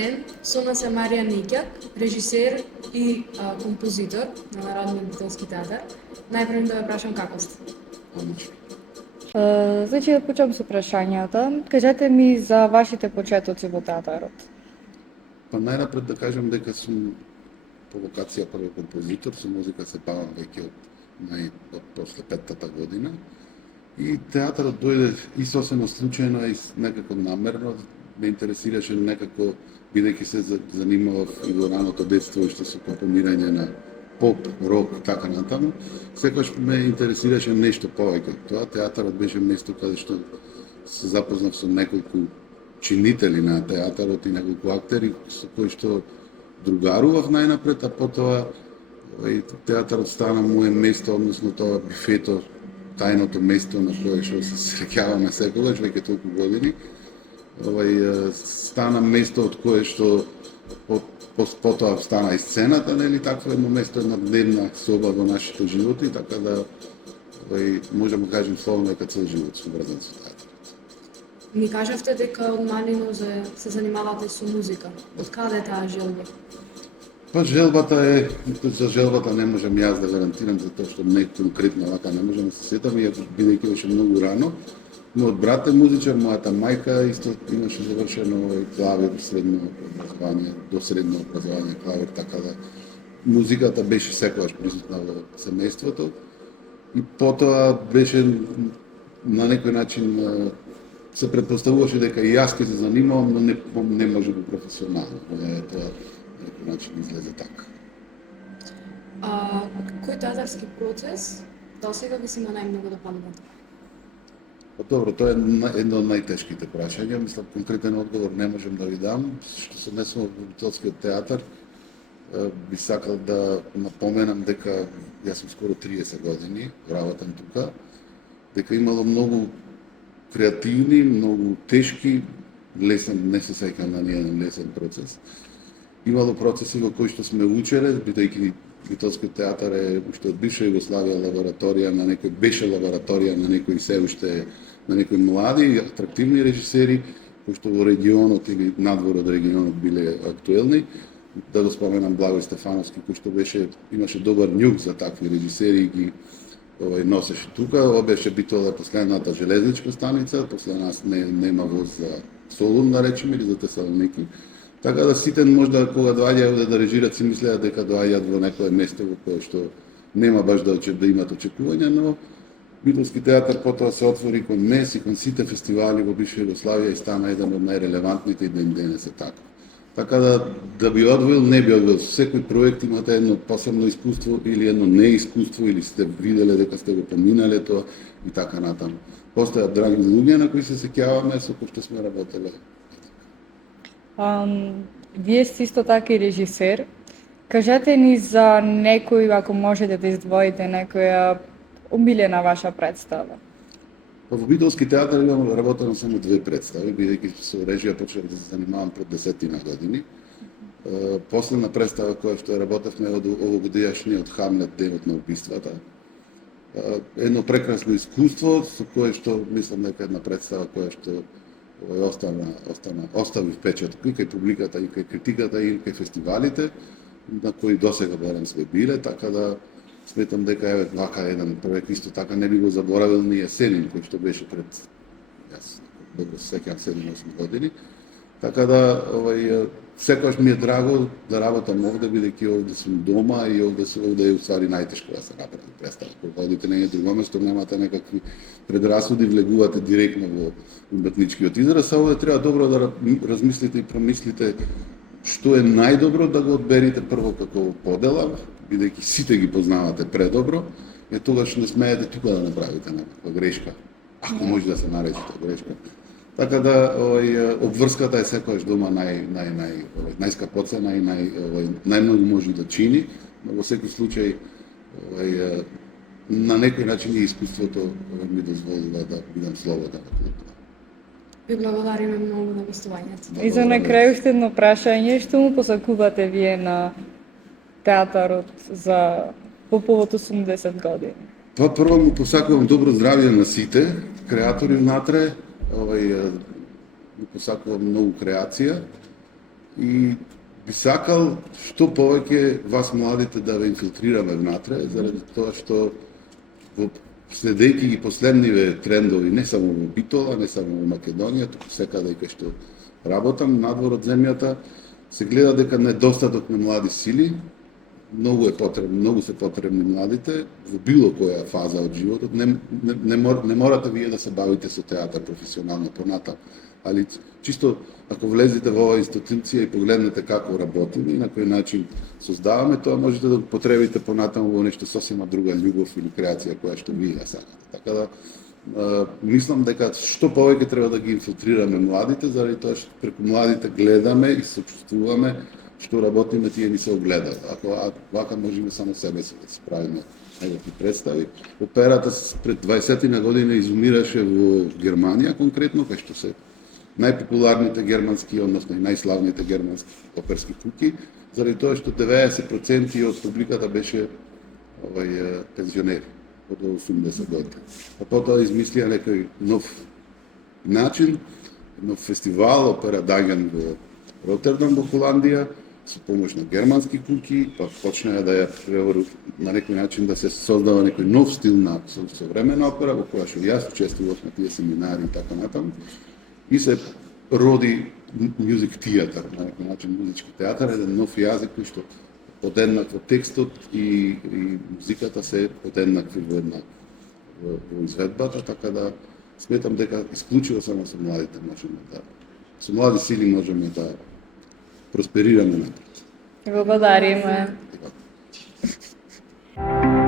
ден, со нас е Марија Неќак, режисер и композитор на Народниот битолски театар. Најпрво да ве прашам како сте? Значи да почнам со прашањата. Кажете ми за вашите почетоци во театарот. Па најнапред да кажам дека сум по вокација прво композитор, со музика се бавам веќе од после петтата година. И театарот дојде и сосема случајно и некако намерно. Ме интересираше некако, бидејќи се занимавав и во раното детство уште со компонирање на поп, рок, така натаму. Секогаш ме интересираше нешто повеќе од тоа. Театарот беше место каде што се запознав со неколку чинители на театарот и неколку актери со кои што другарував најнапред, а потоа театарот стана мое место, односно тоа бифето, тајното место на кое што се среќаваме секогаш, веќе толку години. Стана место од кое што потоа стана и сцената, нели, такво едно место, една дневна соба во нашите животи, така да можеме да кажем словно дека цел живот сум врзан со театарот. Ми кажавте дека од мали нозе се занимавате со музика. Од каде е таа желба? Па желбата за желбата не можам јас да гарантирам, затоа што не конкретно вака не можам да се сетам, иако бидејќи беше многу рано. Мојот брат е музичар, мојата мајка исто имаше завршено клавир, средно образование, до средно образование клавир, така да музиката беше секогаш присутна во семејството. И потоа беше на некој начин се предпоставуваше дека и јас ќе се занимавам, но не може би професионално. Тоа на некој начин излезе така. Кој театарски процес досега ви се има најмногу допаднал? Добро, тоа е едно од најтешките прашања. Мислам, конкретен одговор не можем да ви дам. Што се однесува во Битолскиот театар, би сакал да напоменам дека јас сум скоро 30 години, работам тука, дека имало многу креативни, многу тешки, лесен, не се сеќам на ниеден лесен процес. Имало процеси во кои што сме учеле, бидејќи Битолскиот театар е уште од бивша Југославија лабораторија на некои се уште на некои млади и атрактивни режисери, кои што во регионот или надвор од регионот биле актуелни. Да го споменам Благој Стефановски, кој што имаше добар њук за такви режисери и ги носеше тука. Беше Битола последната железничка станица, после нас нема воз за Солун, да речеме, или за Тесалоники. Така да сите можда кога доаѓаат да режират си мислеат дека доаѓаат во некое место во кое што нема баш да имат очекувања, но Битолски театар потоа се отвори кон МЕС и кон сите фестивали во бивша Југославија и стана еден од најрелевантните и ден денес е така. Така да би одвоил, не би одвоил. Секој проект имате едно посебно искуство или едно неискуство, или сте виделе дека сте го поминале тоа и така натаму. Постојат драги луѓе на кои се сеќаваме, со кои што сме работеле. Вие сте исто така и режисер. Кажете ни за некој, ако можете да издвоите некоја омилена ваша представа. Во Битолски театар имам работено само 2 представи, бидејќи со режија почнав да се занимавам пред 10 години. Последна представа која што работевме од овогодијашниот Хамлет, Денот на убиствата. Едно прекрасно искуство со кое што мислам дека една представа која што остави впечаток и кај публиката, и кај критиката, и кај фестивалите, на кои досега барем сме биле, така да сметам дека вака еден проект исто така не би го заборавил ни Есенин, кој што беше пред, јас добро се сеќам, 7-8 години. Така да, секогаш ми е драго да работам овде, бидејќи овде сум дома и овде е уствари најтешко да се направи представа. Кога одите на друго место, немате некакви предрасуди, влегувате директно во уметничкиот израз, а овде треба добро да размислите и промислите што е најдобро, да го одберите прво како подела, бидејќи сите ги познавате предобро, тогаш не смеете тука да направите некаква грешка, ако може да се нарече тоа грешка. Така да обврската е секогаш дома најскапоцена и најмногу може да чини, но во секој случај на некој начин и искуството ми дозволува да бидам слободен. Ви благодариме многу на гостувањето. И за на крај уште едно прашање, што му посакувате вие на театарот за по повод 80 години? Па прво му посакувам добро здравје на сите креатори внатре, му посакувам многу креација и би сакал што повеќе вас младите да ве инфилтрираме внатре, заради тоа што следејќи ги последниве трендови, не само во Битола, не само во Македонија, туку секаде кај што работам, надвор од земјата, се гледа дека недостаток на млади сили, многу се потребни младите во било која фаза од животот. Не морате вие да се бавите со театар професионално понатам, али чисто ако влезете во оваа институција и погледнете како работиме и на кој начин создаваме, тоа можете да го потребите понатаму во нешто сосема друга љубов или креација која што вие ја сакате. Така да мислам дека што повеќе треба да ги инфилтрираме младите, заради тоа што преку младите гледаме и сочувствуваме што работиме, тие ни се огледаат. Ако вака можеме само себе си да се правиме некакви представи. Операта пред 20 на година изумираше во Германија конкретно, кај што се најпопуларните германски, односно и најславните германски оперски куќи, заради тоа што 90% од публиката беше пензионери од 80 години. А потоа измислија некој нов начин, нов фестивал, опера Данген во Ротердам во Холандија, со помош на германски куќи, па почнаа да ја на некој начин да се создава некој нов стил на современа опера, во која што јас учествував на тие семинари и така натаму. И се роди мюзик театар, на некој начин музички театар, еден нов јазик кој што подеднакво текстот и музиката се подеднакви во изведбата, така да сметам дека исклучиво само со младите можеме да, со млади сили можеме да просперираме напред. Благодариме. Така.